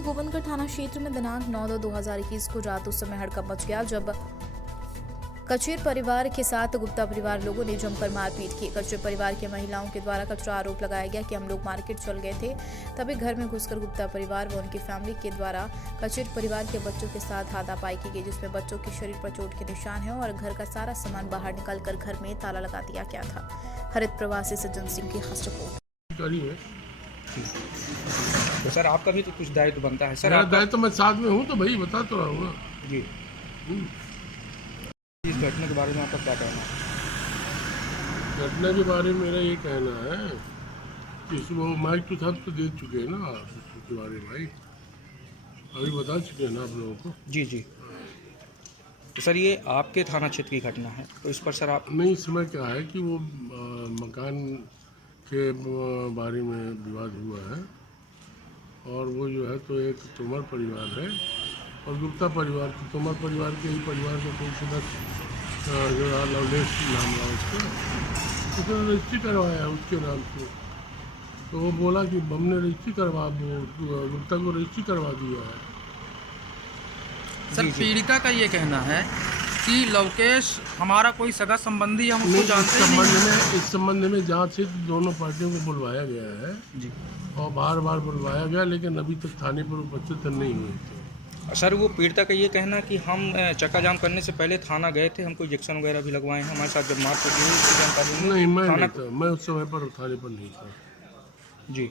के गोविंदगढ़ थाना क्षेत्र में दिनांक 9/2/2021 को रात उस समय हड़कंप मच गया जब कचेर परिवार के साथ गुप्ता परिवार लोगों ने जमकर मारपीट की। कचेर परिवार की महिलाओं के द्वारा कचरा आरोप लगाया गया कि हम लोग मार्केट चल गए थे, तभी घर में घुसकर गुप्ता परिवार व उनकी फैमिली के द्वारा कचेर परिवार के बच्चों के साथ हाथापाई की गई, जिसमें बच्चों के शरीर पर चोट के निशान है और घर का सारा सामान बाहर निकालकर घर में ताला लगा दिया गया था। हरित प्रवासी सज्जन सिंह की खास रिपोर्ट। तो सर आपका भी तो कुछ दायित्व बनता है सर। मेरा दायित्व तो मैं साथ में हूँ तो भाई बता तो रहा हूँ जी। इस घटना के बारे में आपका क्या कहना है? घटना के बारे में मेरा ये कहना है कि वो माइक तो सब तो दे चुके हैं ना उसके बारे में, भाई अभी बता चुके हैं ना आप लोगों को। जी जी। तो सर ये आपके थाना क्षेत्र की घटना है, तो इस पर सर आप नहीं, समय क्या है कि वो मकान के बारे में विवाद हुआ है और वो जो है तो एक तोमर परिवार है और गुप्ता परिवार की, तोमर परिवार के ही परिवार का कोई सदस्य जो लवलेश नाम रहा उसका, उसने रजिस्ट्री करवाया उसके नाम से। तो वो बोला कि हमने रजिस्ट्री करवा, वो गुप्ता को रजिस्ट्री करवा दिया है। सर पीड़िता का ये कहना है कि लवकेश हमारा कोई सगा संबंधी, हम उसको जानते ही नहीं। इस संबंध में जांच से दोनों पार्टियों को बुलवाया गया है जी और बार बार बुलवाया गया, लेकिन अभी तक थाने पर उपस्थित नहीं हुए थे। सर वो पीड़िता का ये कहना कि हम चक्का जाम करने से पहले थाना गए थे, हमको इंजेक्शन वगैरह भी लगवाए हैं, हमारे साथ जब मारपीट हुई उसकी जानकारी नहीं, मैं थाना नहीं था, मैं उस समय पर थाने पर नहीं था जी।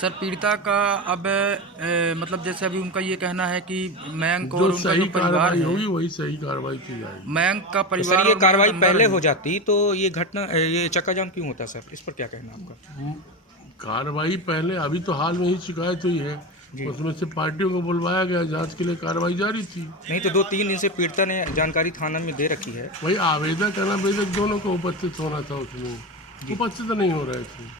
सर पीड़िता का अब मतलब जैसे अभी उनका ये कहना है कि मयंक और जो उनका सही जो परिवार कार्रवाई है, होगी वही सही कार्रवाई की जाएगी। मयंक का परिवार सर ये और कार्रवाई मयंक पहले अंदर हो जाती तो ये घटना, ये चक्का जाम क्यों होता सर? इस पर क्या कहना आपका? कार्रवाई पहले, अभी तो हाल में ही शिकायत हुई है, उसमें से पार्टियों को बुलवाया गया, जांच के लिए कार्रवाई जारी थी। नहीं तो 2-3 दिन से पीड़िता ने जानकारी थाना में दे रखी है। वही आवेदक अनावेदक दोनों को उपस्थित होना था, उसमें उपस्थित नहीं हो रहे थे।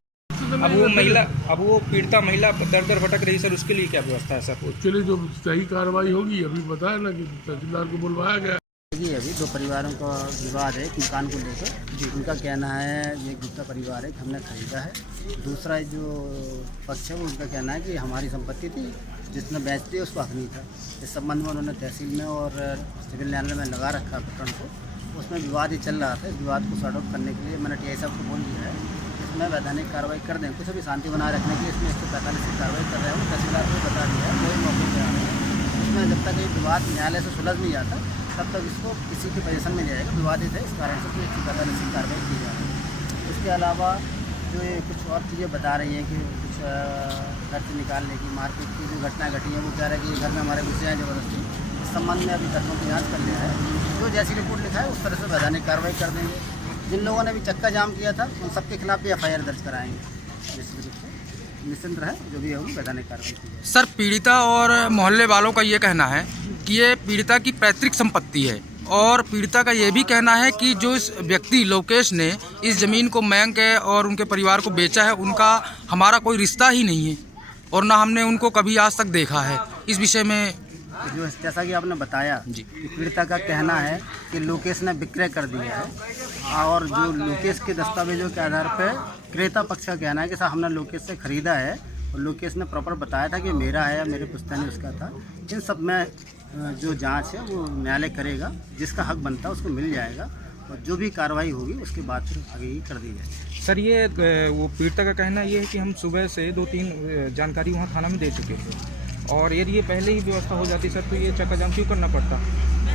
अब वो पीड़िता महिला दर दर भटक रही सर, उसके लिए क्या व्यवस्था है सर? उसके लिए जो सही कार्रवाई होगी, अभी बताया ना कि तहसीलदार को बुलवाया गया। जी अभी दो परिवारों का विवाद है एक मकान को लेकर। जी उनका कहना है, ये गुप्ता परिवार है कि हमने खरीदा है। दूसरा जो पक्ष है वो उनका कहना है कि हमारी संपत्ति थी, जिसने बेच दी उसको हक नहीं था। इस संबंध में उन्होंने तहसील में और सिविल न्यायालय में लगा रखा प्रकरण को। उसमें विवाद ही चल रहा था। विवाद को सॉर्ट आउट करने के लिए मैंने टीआई साहब को बोल दिया है, इसमें वैधानिक कार्रवाई कर दें, कुछ भी शांति बनाए रखने के लिए इसमें 145 की कार्रवाई कर रहे हैं। तहसीलदार को बता दिया है, वही मौके पर आ रहे हैं। इसमें जब तक ये विवाद न्यायालय से सुलझ नहीं जाता तब तक इसको किसी की पोजीशन में जाएगा, विवादित है, इस कारण से 145 की कार्रवाई की जा रही है। इसके अलावा जो ये कुछ और चीज़ें बता रही हैं कि कुछ घर से निकालने की, मारपीट की जो घटना घटी है, वो कह रहे हैं कि घर में हमारे घुसे हैं ज़बरदस्ती। इस संबंध में अभी तथ्यों की जाँच कर लिया है, जो जैसी रिपोर्ट लिखा है उस तरह से वैधानिक कार्रवाई कर देंगे। जिन लोगों ने भी चक्का जाम किया था उन सबके खिलाफ भी FIR दर्ज कराएंगे। निश्चित रूप से निश्चिंत रहे, जो भी होगी वैधानिक कार्रवाई की जाएगी। सर पीड़िता और मोहल्ले वालों का ये कहना है कि ये पीड़िता की पैतृक संपत्ति है और पीड़िता का ये भी कहना है कि जो इस व्यक्ति लोकेश ने इस ज़मीन को मयंक और उनके परिवार को बेचा है, उनका हमारा कोई रिश्ता ही नहीं है और ना हमने उनको कभी आज तक देखा है। इस विषय में जो जैसा कि आपने बताया जी, कि पीड़िता का कहना है कि लोकेश ने विक्रय कर दिया है और जो लोकेश के दस्तावेजों के आधार पर क्रेता पक्ष का कहना है कि साहब हमने लोकेश से ख़रीदा है और लोकेश ने प्रॉपर बताया था कि मेरा है या मेरे पुश्तैनी उसका था। इन सब में जो जांच है वो न्यायालय करेगा, जिसका हक बनता है उसको मिल जाएगा और जो भी कार्रवाई होगी उसके बाद फिर आगे ही कर दी जाएगी। सर ये वो पीड़िता का कहना ये है कि हम सुबह से 2-3 जानकारी वहाँ थाना में दे चुके थे और यदि ये पहले ही व्यवस्था हो जाती सर तो ये चक्का जाम क्यों करना पड़ता?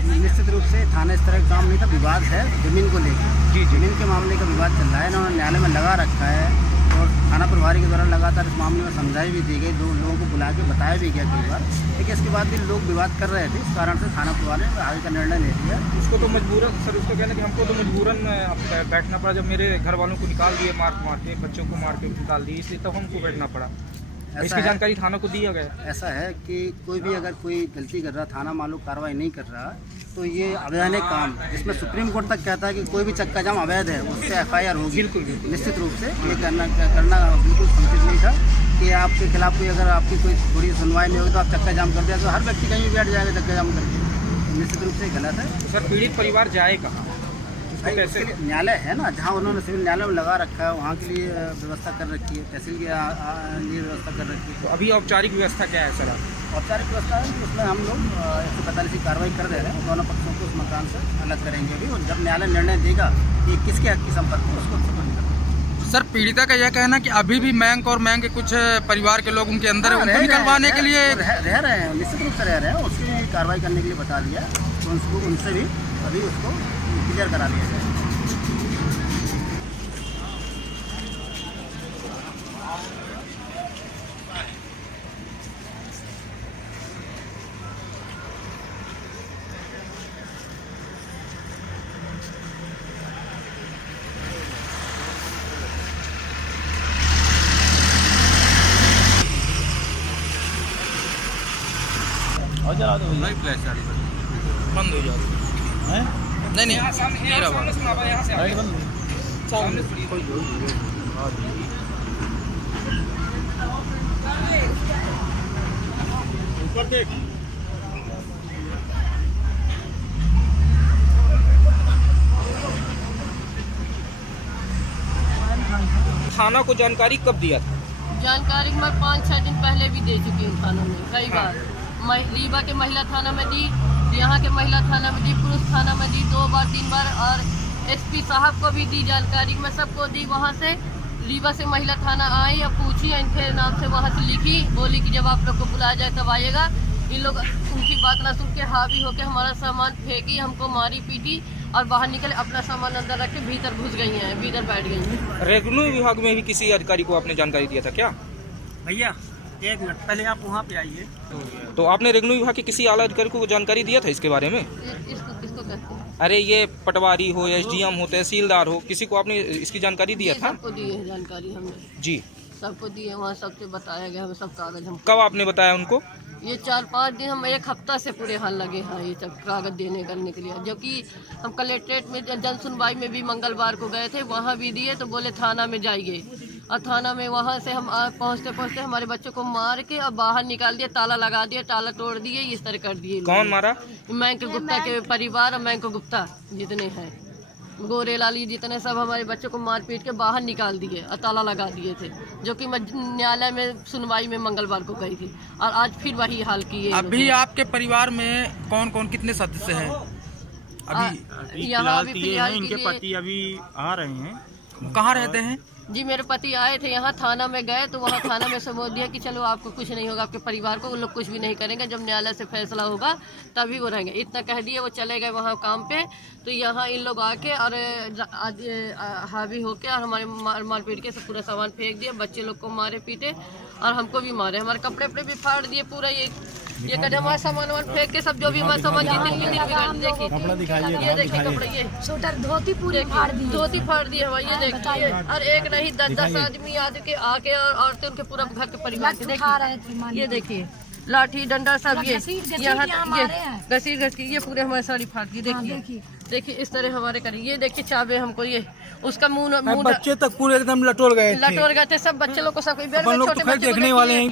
निश्चित रूप से थाना इस तरह का काम नहीं था, विवाद है ज़मीन को लेकर। जी जमीन के मामले का विवाद चल रहा है, इन्होंने न्यायालय में लगा रखा है और थाना प्रभारी के द्वारा लगातार इस मामले में समझाई भी दी गई, दो लोगों को बुला के बताया भी गया कई बार, लेकिन इसके बाद भी लोग विवाद कर रहे थे। इस कारण से थाना प्रभारी ने आगे का निर्णय ले लिया। उसको तो मजबूरन सर, उसका कहना कि हमको तो मजबूरन बैठना पड़ा, जब मेरे घर वालों को निकाल दिए मार के, बच्चों को मार के निकाल दिए, इसलिए तब हमको बैठना पड़ा। इसकी जानकारी थाना को दिया गया। ऐसा है कि कोई भी अगर कोई गलती कर रहा, थाना मालूम कार्रवाई नहीं कर रहा, तो ये अवैधानिक काम, जिसमें सुप्रीम कोर्ट तक कहता है कि कोई भी चक्का जाम अवैध है, उससे FIR होगी। बिल्कुल निश्चित रूप से ये करना बिल्कुल समुचित नहीं था कि आपके खिलाफ कोई, अगर आपकी कोई थोड़ी सुनवाई नहीं होगी तो आप चक्का जाम कर दिया, तो हर व्यक्ति कहीं भी बैठ जाएगा चक्का जाम करके। निश्चित रूप से गलत है। तो सर पीड़ित परिवार जाए कहाँ? तो कैसे? न्यायालय है ना, जहाँ उन्होंने सिविल न्यायालय में लगा रखा है, वहाँ के लिए व्यवस्था कर रखी है, तहसील के लिए व्यवस्था कर रखी है। तो अभी औपचारिक व्यवस्था क्या है सर? औपचारिक व्यवस्था है कि उसमें हम लोग 145 की कार्रवाई कर दे रहे हैं, दोनों पक्षों को उस मकान से अलग करेंगे अभी, और जब न्यायालय निर्णय देगा कि किसके हक की संपत्ति है उसको सर पीड़िता का यह कहना कि अभी भी मैंग और मैंग के कुछ परिवार के लोग उनके अंदर है, उनको निकलवाने के लिए रह रहे हैं, निश्चित रूप से रह रहे हैं। उसकी कार्रवाई करने के लिए बता दिया, तो उसको उनसे भी अभी उसको क्लियर करा दिया जाए। बंद हो जाती है। नहीं मेरा थाना को जानकारी कब दिया था? जानकारी मैं 5-6 दिन पहले भी दे चुकी हूँ थानों में कई बार। रीवा के महिला थाना में दी, यहाँ के महिला थाना में दी, पुरुष थाना में दी 2 बार 3 बार, और एसपी साहब को भी दी जानकारी, मैं सबको दी। वहाँ से रीवा से महिला थाना आई और पूछी, इनके नाम से वहाँ से लिखी, बोली कि जब आप लोग को बुलाया जाए तब आइएगा। इन लोग उनकी बात ना सुन के हावी होकर हमारा सामान फेंकी, हमको मारी पीटी और बाहर निकले, अपना सामान अंदर रख के भीतर घुस गई हैं, भीतर बैठ गई हैं। रेवेन्यू विभाग में भी किसी अधिकारी को आपने जानकारी दिया था क्या? भैया 1 मिनट पहले आप वहाँ पे आइए। तो आपने रेवेन्यू विभाग के किसी आला अधिकारी को जानकारी दिया था इसके बारे में? इसको किसको कहते हैं? अरे ये पटवारी हो, एसडीएम हो, तहसीलदार हो, किसी को आपने इसकी जानकारी दिया था? सबको दी है जानकारी हमने, जी। सबको दी है, वहाँ सबसे बताया गया, हमें सब कागज हम। कब आपने बताया उनको? ये 4-5 दिन, हम 1 हफ्ता से पूरे हाल लगे हैं ये सब कागज देने करने के लिए, जो कि हम कलेक्ट्रेट में जन सुनवाई में भी मंगलवार को गए थे, वहाँ भी दिए, तो बोले थाना में जाइए, और थाना में वहाँ से हम पहुँचते पहुँचते हमारे बच्चों को मार के और बाहर निकाल दिया, ताला लगा दिया, ताला तोड़ दिए, इस तरह कर दिए। कौन मारा? मैंक गुप्ता के परिवार और मैंक गुप्ता जितने हैं, गोरे लाली जितने, सब हमारे बच्चों को मार पीट के बाहर निकाल दिए और ताला लगा दिए थे, जो कि मैं न्यायालय में सुनवाई में मंगलवार को गई थी, और आज फिर वही हाल किए। अभी आपके परिवार में कौन कौन कितने सदस्य हैं? अभी यहाँ अभी फिलहाल इनके पति अभी आ रहे हैं। कहाँ रहते हैं? जी मेरे पति आए थे यहाँ, थाना में गए तो वहाँ थाना में से बोल दिया कि चलो आपको कुछ नहीं होगा, आपके परिवार को, उन लोग कुछ भी नहीं करेंगे, जब न्यायालय से फैसला होगा तभी वो रहेंगे, इतना कह दिए। वो चले गए वहाँ काम पे, तो यहाँ इन लोग आके और हावी होके और हमारे मार पीट के सब पूरा सामान फेंक दिया, बच्चे लोग को मारे पीटे और हमको भी मारे, हमारे कपड़े वपड़े भी फाड़ दिए पूरा। ये कदम हमारा सामान फेंक के सब जो भी हमारा सामान देखिए, ये देखिए कपड़े, ये स्वेटर धोती पूरे फाड़ दी, धोती फाड़ दी हमारी, ये देखिए, और एक नहीं 10-10 आदमी आके और औरतें उनके पूरा घर के परिवार के देखिए, ये देखिए लाठी डंडा सब, ये यहाँ ये घसीट ये पूरे हमारे साड़ी फाड़ दी, देखिए इस तरह हमारे करें। ये देखिए चाबे हमको, ये उसका मुंह बच्चे तक पूरे एकदम लटोर गए थे, सब बच्चे लोग को, सब छोटे बच्चे देखने वाले हैं।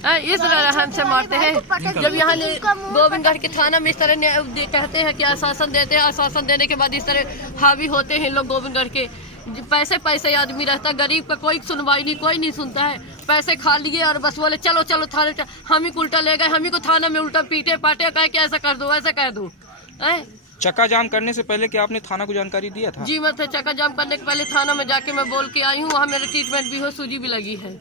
इस तरह हमसे मारते हैं। जब यहाँ गोविंदगढ़ के थाना में इस तरह कहते हैं कि आश्वासन देते हैं, आश्वासन देने के बाद इस तरह हावी होते हैं लोग गोविंदगढ़ के। पैसे आदमी रहता, गरीब का कोई सुनवाई नहीं, कोई नहीं सुनता है, पैसे खा लिए और बस बोले चलो चलो थाने, हम ही को उल्टा ले गए, हम ही को थाना में उल्टा पीटे पाटे, कहे कि ऐसा कर दो ऐसा कर दो। चक्का जाम करने से पहले क्या आपने थाना को जानकारी दिया था? जी मैं चक्का जाम करने के पहले थाना में जाके मैं बोल के आई हूँ, वहाँ मेरा ट्रीटमेंट भी हो, सूजी भी लगी है।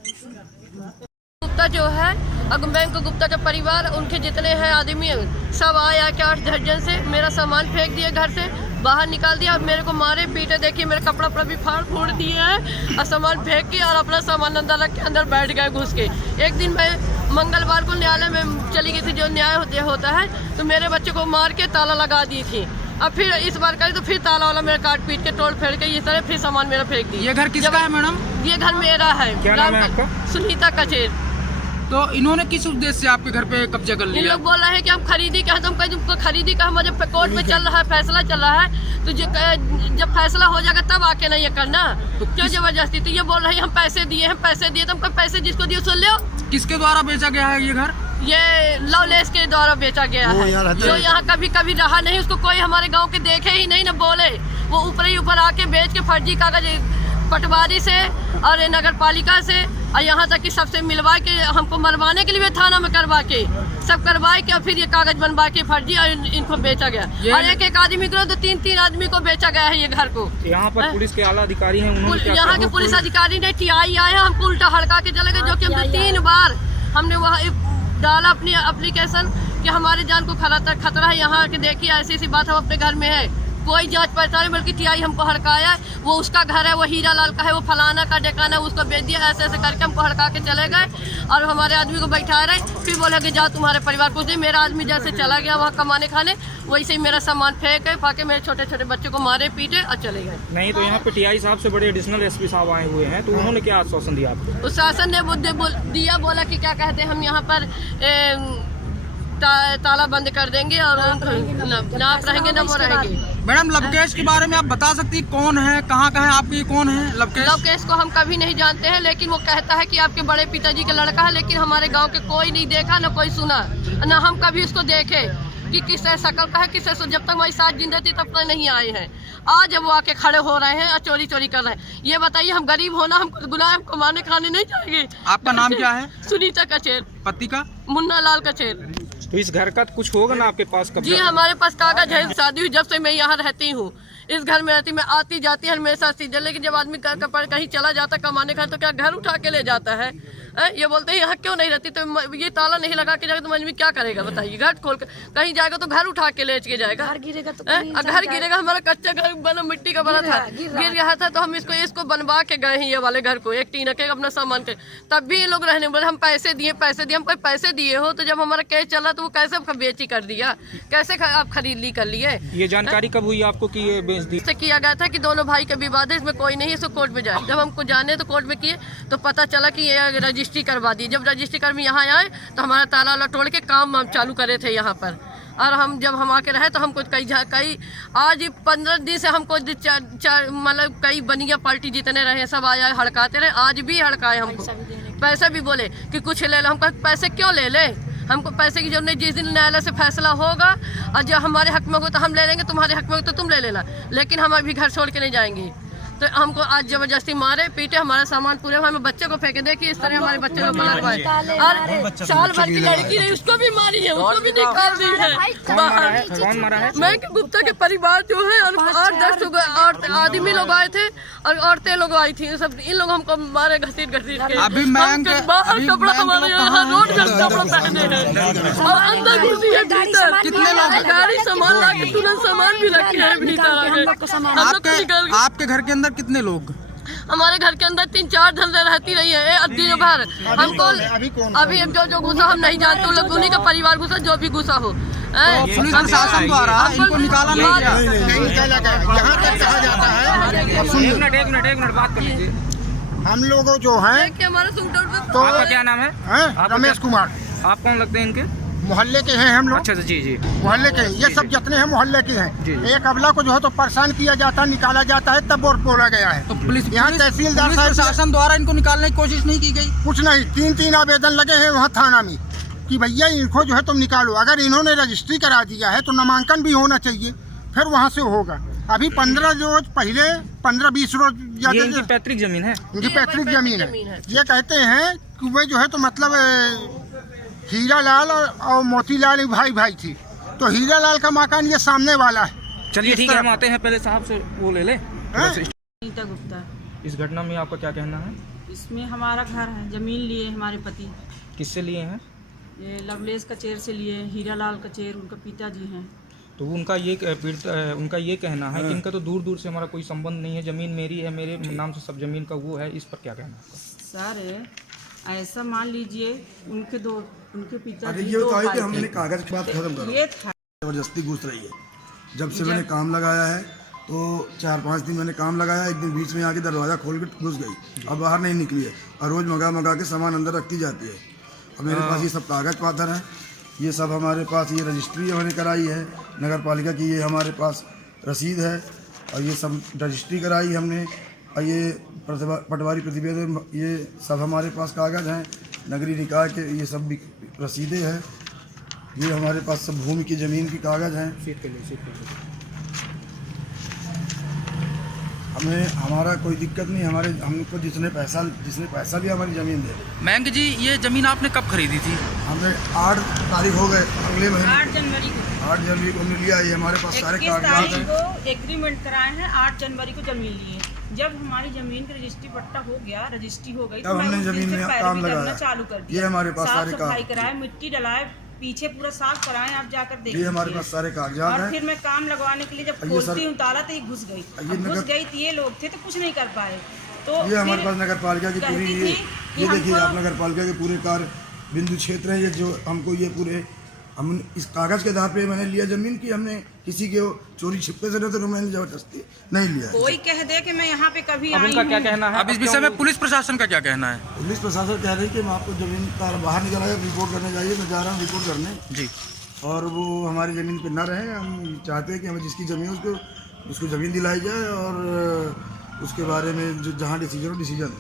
गुप्ता जो है, बैंक गुप्ता का परिवार, उनके जितने हैं आदमी सब आए आके 8-10 जन से मेरा सामान फेंक दिए, घर से बाहर निकाल दिया और मेरे को मारे पीटे। देखिए मेरे कपड़ा वपड़ा भी फाड़ फोड़ दिए हैं और सामान फेंक के और अपना सामान अंदर रख के अंदर बैठ गए घुस के। एक दिन मैं मंगलवार को न्यायालय में चली गई थी, जो न्याय होता है, तो मेरे बच्चे को मार के ताला लगा दी थी। अब फिर इस बार करी तो फिर ताला वाला मेरा काट पीट के तोड़ फेड़ के इस तरह फिर सामान मेरा फेंक दिया। ये घर किसका है मैडम? ये घर मेरा है। क्या नाम है आपका? सुनीता कचेर। तो इन्होंने किस उद्देश्य से आपके घर पे कब्जा कर लिया? इन लोग बोल रहे हैं कि हम खरीदी का है, तो हम कहीं तुमको खरीदी का हमारे कोर्ट में चल रहा है, फैसला चल रहा है, तो जब फैसला हो जाएगा तब आके ना ये करना, तो क्यों जबरदस्ती? तो ये बोल रहे हैं हम पैसे दिए तो हम पैसे जिसको दिए सुन लो। किसके द्वारा बेचा गया है ये घर? ये लवलेस के द्वारा बेचा गया है, जो यहाँ कभी कभी रहा नहीं, उसको कोई हमारे गांव के देखे ही नहीं, न बोले। वो ऊपर ही ऊपर आके बेच के फर्जी कागज पटवारी से और नगर पालिका से और यहाँ तक कि सबसे मिलवा के हमको मरवाने के लिए थाना में करवा के सब करवाए के और फिर ये कागज बनवा के फर्जी और इनको बेचा गया। और एक एक आदमी को तो 3-3 आदमी को बेचा गया है ये घर को। यहाँ पर पुलिस के आला अधिकारी हैं, उन्होंने यहाँ के पुलिस अधिकारी ने टीआई आए हैं, हमको उल्टा हड़का के चले गए, जो कि हमने 3 बार हमने वहाँ डाला अपनी एप्लीकेशन कि हमारे जान को खतरा है, यहाँ के देखिए ऐसी ऐसी बात हम अपने घर में है, कोई जांच पड़ताल नहीं, बल्कि टीआई हमको हड़काया। वो उसका घर है, वो हीरा लाल का है, वो फलाना का डेकाना, उसको बेच दिया, ऐसे ऐसे करके हमको हड़का के चले गए और हमारे आदमी को बैठा रहे। फिर बोले कि जाओ तुम्हारे परिवार को दे। मेरा आदमी जैसे चला गया वहाँ कमाने खाने, वैसे ही मेरा सामान फेंके फाके मेरे छोटे छोटे बच्चों को मारे पीटे और चले गए। नहीं तो यहाँ पे टीआई साहब से बड़े एडिशनल एसपी साहब आए हुए हैं, तो उन्होंने क्या आश्वासन दिया आपको? उस शासन ने दिया, बोला कि क्या कहते हैं हम यहाँ पर ताला बंद कर देंगे और ना आप रहेंगे ना वो रहेंगे। मैडम लवकेश के बारे में आप बता सकती हैं कौन है, कहाँ का है, आपकी कौन है लवकेश को हम कभी नहीं जानते हैं, लेकिन वो कहता है कि आपके बड़े पिताजी का लड़का है, लेकिन हमारे गांव के कोई नहीं देखा ना कोई सुना, ना हम कभी उसको देखे कि किस शक्ल का है, किस जब तक हमारी साथ जिंदा थी तब तक नहीं आए हैं। आज जब वो आके खड़े हो रहे हैं और चोरी चोरी कर रहे हैं, ये बताइए हम गरीब होना हमको गुलाम हम कमाने खाने नहीं जाएंगे। आपका नाम क्या है? सुनीता कचेर। पति का? मुन्ना लाल कचेर। तो इस घर का कुछ होगा ना आपके पास? जी हमारे पास कागज है, शादी हुई जब से मैं यहाँ रहती हूँ, इस घर में रहती, मैं आती जाती है हमेशा सीधे, लेकिन जब आदमी कहीं चला जाता कमाने का तो क्या घर उठा के ले जाता है? ये बोलते हैं यहाँ क्यों नहीं रहती, तो ये ताला नहीं लगा के जाएगा तो आदमी क्या करेगा बताइए? घर खोल कर कहीं जाएगा तो घर उठा के ले जाएगा, घर गिरेगा। हमारा कच्चा घर बना मिट्टी का बना था, गिर गया था, तो हम इसको बनवा के गए हैं ये वाले घर को, एक टीना के अपना सामान के, तब भी ये लोग रहने बोले हम पैसे दिए। हम कोई पैसे दिए हो तो जब हमारा केस चला तो वो कैसे बेची कर दिया, कैसे आप खरीद ली कर लिए? ये जानकारी कब हुई आपको कि ये बेच दी? किया गया था कि दोनों भाई का विवाद है, इसमें कोई नहीं है, इसको कोर्ट में जाए। जब हमको जाने तो कोर्ट में किए तो पता चला कि ये रजिस्ट्री करवा दी। जब रजिस्ट्री कर यहाँ आए तो हमारा ताला वाला तोड़ के काम हम चालू करे थे यहाँ पर, और हम जब हम आके रहे तो हमको कई आज 15 दिन से हमको मतलब कई बनिया पार्टी जितने रहे सब आया हड़काते रहे, आज भी हड़काए हमको, पैसे भी बोले कि कुछ ले लो। हमको पैसे क्यों ले ले, हमको पैसे की जरूरत नहीं, जिस दिन न्यायालय से फैसला होगा और जब हमारे हक में हो तो हम ले लेंगे, तुम्हारे हक में हो तो तुम ले लेना, लेकिन हम अभी घर छोड़ के नहीं जाएंगे। तो हमको आज जबरदस्ती मारे पीटे, हमारा सामान पूरे हमें बच्चे को फेंके, देखिए इस तरह हमारे बच्चे लोग लगवाए, और साल भर की लड़की रही उसको भी मारी है, उसको भी निकाल दी है बाहर। कौन मारा है? मैं गुप्ता के परिवार जो है और 8-10 आदमी लोग आए थे और औरतें लोग आई थी, सब इन लोग हमको मारे घसीट के। अभी बाहर कपड़ा हमारे यहाँ रोड में कपड़ा पहने हैं और अंदर घुसी है भीतर। कितने लोग? गाड़ी सामान ला के तुरंत सामान भी रखे हैं भीतर। आपके घर के अंदर कितने लोग? हमारे घर के अंदर 3-4 धंधे रहती रही है दिन भर। हमको अभी जो घुसा हम नहीं जानते, उन लोग उन्हीं का परिवार घुसा, जो भी घुसा हो। पुलिस प्रशासन द्वारा इनको निकाला नहीं गया। यहाँ तक कहा जाता है, एक मिनट बात कर लीजिए। हम लोग जो हैं हमारा तो आपका क्या नाम है? रमेश कुमार। आप कौन लगते हैं इनके? मोहल्ले के हैं हम लोग। अच्छा जी जी, मोहल्ले के ये सब जितने हैं मोहल्ले के हैं। एक अबला को जो है तो परेशान किया जाता है, निकाला जाता है, तब वोट बोला गया है। तो पुलिस यहाँ तहसीलदार साहब प्रशासन द्वारा इनको निकालने की कोशिश नहीं की गई? कुछ नहीं, 3 आवेदन लगे हैं वहाँ थाना में कि भैया इनको जो है तुम निकालो। अगर इन्होंने रजिस्ट्री करा दिया है तो नामांकन भी होना चाहिए, फिर वहाँ से होगा। अभी 15 रोज पहले 15-20 रोज इनकी पैतृक जमीन है, इनकी पैतृक जमीन है। ये कहते हैं कि वे जो है तो मतलब हीरा लाल और मोतीलाल भाई थी, तो हीरा लाल का मकान ये सामने वाला है। चलिए ठीक है, हम आते हैं, पहले साहब से वो ले ले। सुनीता गुप्ता। इस घटना में आपका क्या कहना है? इसमें हमारा घर है, जमीन लिए हमारे पति। किससे लिए हैं? ये लवलेस कचेर से लिए, हीरा लाल कचेर उनका पिताजी हैं। तो उनका ये कहना है कि इनका तो दूर दूर से हमारा कोई संबंध नहीं है, जमीन मेरी है, मेरे नाम से सब जमीन का वो है। इस पर क्या कहना है आपका? सर ऐसा मान लीजिए उनके पिताजी ये बताइए कि हमने कागज की बात खत्म करो। ये था जबरदस्ती घुस रही है। जब से मैंने काम लगाया है तो 4-5 दिन मैंने काम लगाया, एक दिन बीच में आके दरवाज़ा खोल के घुस गई, अब बाहर नहीं निकली है, और रोज़ मंगा के सामान अंदर रखती जाती है। और मेरे पास ये सब कागज पाथर हैं, ये सब हमारे पास, ये रजिस्ट्री हमने कराई है नगर पालिका की, ये हमारे पास रसीद है, और ये सब रजिस्ट्री कराई हमने, और ये पटवारी प्रतिवेदन, ये सब हमारे पास कागज़ हैं। नगरीय निकाय के ये सब भी रसीदें हैं। ये हमारे पास सब भूमि की ज़मीन की कागज़ हैं। हमें हमारा कोई दिक्कत नहीं, हमको जिसने पैसा भी हमारी ज़मीन दे। मयंक जी, ये ज़मीन आपने कब खरीदी थी? हमें 8 तारीख हो गए, अगले महीने 8 जनवरी को 8 जनवरी को हमने लिया। ये हमारे पास सारे कागजात हैं। को एग्रीमेंट कराए हैं, 8 जनवरी को जमीन लिए। जब हमारी जमीन की रजिस्ट्री पट्टा हो गया, रजिस्ट्री हो गई, तब हमने जमीन में काम लगाया, चालू कर दिया। ये हमारे पास सारे सफाई कराए, मिट्टी डलाए, पीछे पूरा साफ कराए, आप जाकर देखिए। ये हमारे पास सारे कागजात और हैं। फिर मैं काम लगवाने के लिए जब खोलती हूँ ताला तो ये घुस गई। घुस गई तो ये लोग थे तो कुछ नहीं कर पाए। तो ये हमारे पास नगर पालिका की पूरी ये देखिए आप, नगर पालिका के पूरे कार्य बिंदु क्षेत्र है ये, जो हमको ये पूरे हम इस कागज के आधार पे मैंने लिया जमीन की। हमने किसी के चोरी छिपे से नहीं, तो मैंने जबरदस्ती नहीं लिया। कोई कह दे कि मैं यहाँ पे कभी अब आई उनका क्या कहना है? अब इस विषय में पुलिस प्रशासन का क्या कहना है? पुलिस प्रशासन कह रही है कि मैं आपको जमीन का बाहर निकल आया, रिपोर्ट करने जाइए। मैं जा रहा हूँ रिपोर्ट करने जी। और वो हमारी ज़मीन पे ना रहे। हम चाहते हैं कि हमें जिसकी ज़मीन उसको ज़मीन दिलाई जाए और उसके बारे में जो जहाँ डिसीजन हो डिसीजन